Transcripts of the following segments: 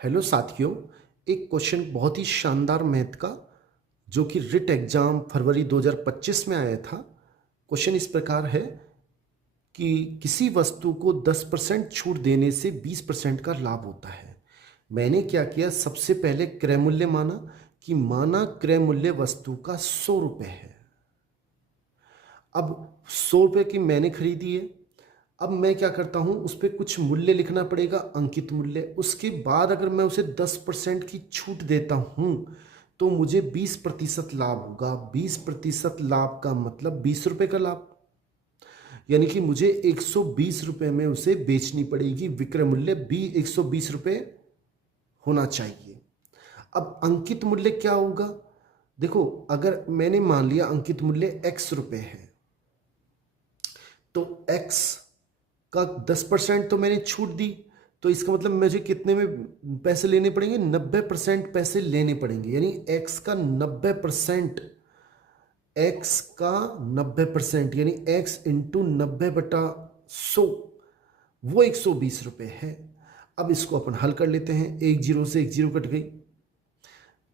Hello साथियों। एक question बहुत ही शानदार मैथ का जो कि रिट एग्जाम फरवरी 2025 में आया था। क्वेश्चन इस प्रकार है कि किसी वस्तु को 10% छूट देने से 20% का लाभ होता है। मैंने क्या किया, सबसे पहले क्रय मूल्य माना कि माना क्रय मूल्य वस्तु का 100 रुपये है। अब 100 रुपये की मैंने खरीदी है। अब मैं क्या करता हूं, उस पर कुछ मूल्य लिखना पड़ेगा, अंकित मूल्य। उसके बाद अगर मैं उसे 10% की छूट देता हूं तो मुझे 20% लाभ होगा। 20% लाभ का मतलब 20 रुपये का लाभ, यानी कि मुझे 120 रुपये में उसे बेचनी पड़ेगी। विक्रय मूल्य भी 120 रुपये होना चाहिए। अब अंकित मूल्य क्या होगा? देखो, अगर मैंने मान लिया अंकित मूल्य x रुपये है तो x का 10% तो मैंने छूट दी, तो इसका मतलब मुझे कितने में पैसे लेने पड़ेंगे? 90% पैसे लेने पड़ेंगे। यानी x का 90%, x का 90% यानी x इंटू 90/100, वो 120 रुपये है। अब इसको अपन हल कर लेते हैं। एक जीरो से एक जीरो कट गई।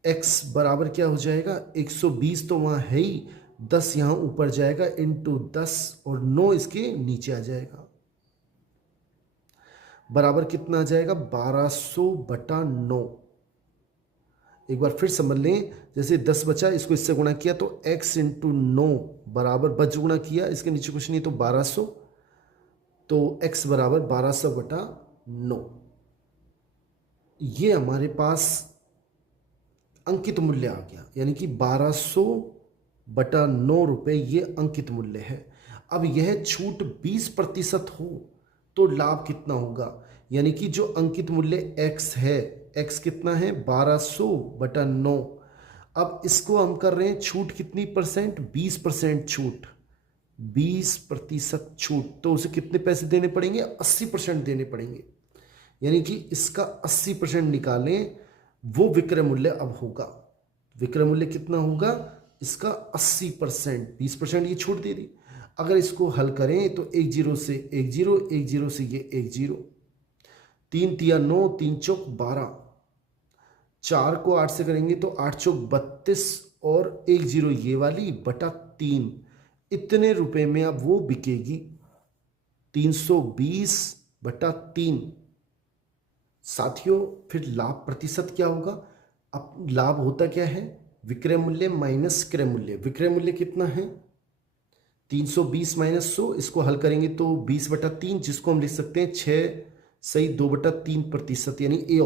x बराबर क्या हो जाएगा? 120 तो वहां है ही, 10 यहां ऊपर जाएगा इंटू 10 और 9 इसके नीचे आ जाएगा। बराबर कितना आ जाएगा? 1200/9। एक बार फिर समझ लें, जैसे 10 बचा, इसको इससे गुणा किया तो x इंटू 9 बराबर, बच गुणा किया, इसके नीचे कुछ नहीं तो 1200, तो x बराबर 1200/9। ये हमारे पास अंकित मूल्य आ गया, यानी कि 1200/9 रुपये ये अंकित मूल्य है। अब यह छूट 20% हो तो लाभ कितना होगा? यानी कि जो अंकित मूल्य x है, x कितना है? 1200/9। अब इसको हम कर रहे हैं छूट कितनी परसेंट? 20% छूट। 20% छूट, तो उसे कितने पैसे देने पड़ेंगे? 80% देने पड़ेंगे। यानी कि इसका 80% निकालें, वो विक्रय मूल्य अब होगा। विक्रय मूल्य कितना होगा? इसका 80%। 20% ये छूट दे दी। अगर इसको हल करें तो एक जीरो से एक जीरो, एक जीरो से ये एक जीरो, 3×3 = 9, 3×4 = 12, 4 को 8 से करेंगे तो 8×4 = 32 और एक जीरो ये वाली बटा 3। इतने रुपए में अब वो बिकेगी, 320/3। साथियों, फिर लाभ प्रतिशत क्या होगा? अब लाभ होता क्या है? विक्रय मूल्य माइनस क्रय मूल्य। विक्रय मूल्य कितना है? 320 माइनस 100। इसको हल करेंगे तो 20/3, जिसको हम लिख सकते हैं 6 सही 2/3%, यानी ए